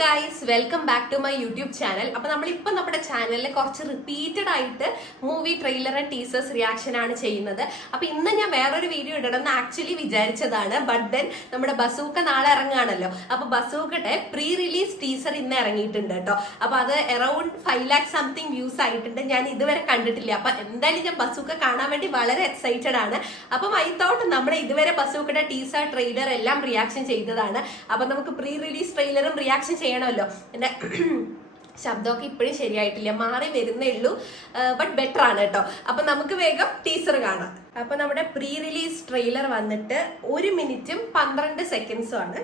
Guys, welcome back to my YouTube channel. അപ്പൊ നമ്മളിപ്പോ നമ്മുടെ ചാനലിൽ കുറച്ച് റിപ്പീറ്റഡ് ആയിട്ട് movie trailer and teasers reaction ആണ് ചെയ്യുന്നത്. അപ്പൊ ഇന്ന് ഞാൻ വേറൊരു വീഡിയോ ഇടണമെന്ന് ആക്ച്വലി വിചാരിച്ചതാണ്. ബട്ട് ദെൻ നമ്മുടെ ബസൂക്ക നാളെ ഇറങ്ങുകയാണല്ലോ. അപ്പൊ ബസൂക്കയുടെ പ്രീ റിലീസ് ടീസർ ഇന്ന് ഇറങ്ങിയിട്ടുണ്ട് കേട്ടോ. അപ്പൊ അത് അറൌണ്ട് 5 lakh സംതിങ് വ്യൂസ് ആയിട്ടുണ്ട്. ഞാൻ ഇതുവരെ കണ്ടിട്ടില്ല. അപ്പൊ എന്തായാലും ഞാൻ ബസൂക്ക കാണാൻ വേണ്ടി വളരെ എക്സൈറ്റഡ് ആണ്. അപ്പം ഐ തോട്ട് നമ്മുടെ ഇതുവരെ ബസൂക്കയുടെ ടീസർ ട്രെയിലർ എല്ലാം റിയാക്ഷൻ ചെയ്തതാണ്. അപ്പൊ നമുക്ക് പ്രീ റിലീസ് ട്രെയിലറും റിയാക്ഷൻ ചെയ്യണമല്ലോ. എന്റെ ശബ്ദമൊക്കെ ഇപ്പോഴും ശരിയായിട്ടില്ല, മാറി വരുന്നേ ഉള്ളൂ. ബട്ട് ബെറ്റർ ആണ് കേട്ടോ. അപ്പൊ നമുക്ക് വേഗം ടീസർ കാണാം. അപ്പൊ നമ്മുടെ പ്രീ റിലീസ് ട്രെയിലർ വന്നിട്ട് 1 മിനിറ്റും 12 സെക്കൻഡ്സും ആണ്.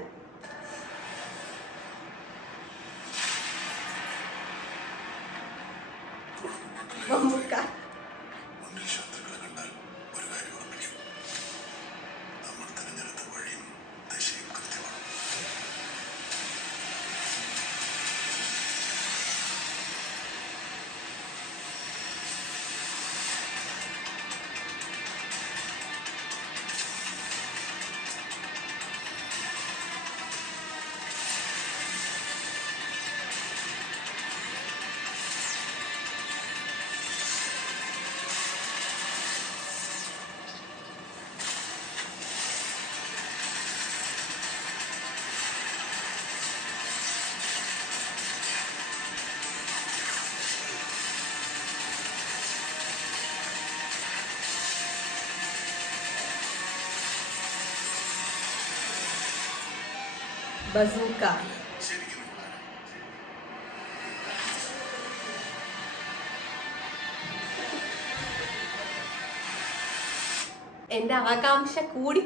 ബസൂക്ക എന്റെ ആകാംക്ഷ കൂടി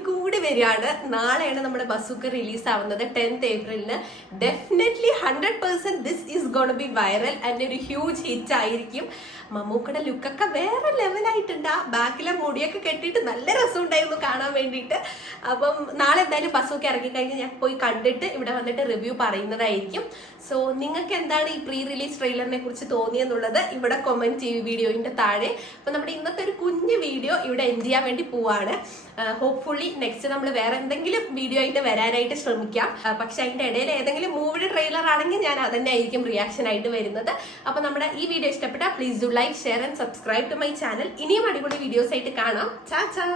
വരികയാണ്. നാളെയാണ് നമ്മുടെ ബസൂക്ക റിലീസ് ആവുന്നത്, 10th ഏപ്രിലിന്. Definitely 100% this is gonna be viral and ഒരു ഹ്യൂജ് ഹിറ്റ് ആയിരിക്കും. മമ്മൂക്കയുടെ ലുക്കൊക്കെ വേറെ ലെവലായിട്ടുണ്ട്. ആ ബാക്കിലെ മുടിയൊക്കെ കെട്ടിയിട്ട് നല്ല രസമുണ്ടായിരുന്നു കാണാൻ വേണ്ടിയിട്ട്. അപ്പം നാളെ എന്തായാലും ബസൂക്ക ഇറങ്ങിക്കഴിഞ്ഞ് ഞാൻ പോയി കണ്ടിട്ട് ഇവിടെ വന്നിട്ട് റിവ്യൂ പറയുന്നതായിരിക്കും. സോ നിങ്ങൾക്ക് എന്താണ് ഈ പ്രീ റിലീസ് ട്രെയിലറിനെ കുറിച്ച് തോന്നിയെന്നുള്ളത് ഇവിടെ കമന്റ് ചെയ്യൂ വീഡിയോയുടെ താഴെ. അപ്പൊ നമ്മുടെ ഇന്നത്തെ ഒരു കുഞ്ഞു വീഡിയോ ഇവിടെ എൻഡ് ചെയ്യാൻ വേണ്ടി പോവാണ്. ഹോപ്പ്ഫുള്ളി നെക്സ്റ്റ് നമ്മൾ വേറെ എന്തെങ്കിലും വീഡിയോ ആയിട്ട് വരാനായിട്ട് ശ്രമിക്കാം. പക്ഷെ അതിന്റെ ഇടയിൽ ഏതെങ്കിലും മൂവിയുടെ ട്രെയിലർ ആണെങ്കിൽ ഞാൻ അതന്നെ ആയിരിക്കും റിയാക്ഷൻ ആയിട്ട് വരുന്നത്. അപ്പൊ നമ്മുടെ ഈ വീഡിയോ ഇഷ്ടപ്പെട്ടാൽ please do like, share and subscribe to my channel. ഇനിയും അടിപൊളി വീഡിയോസ് ആയിട്ട് കാണാം. ചാ ചാ.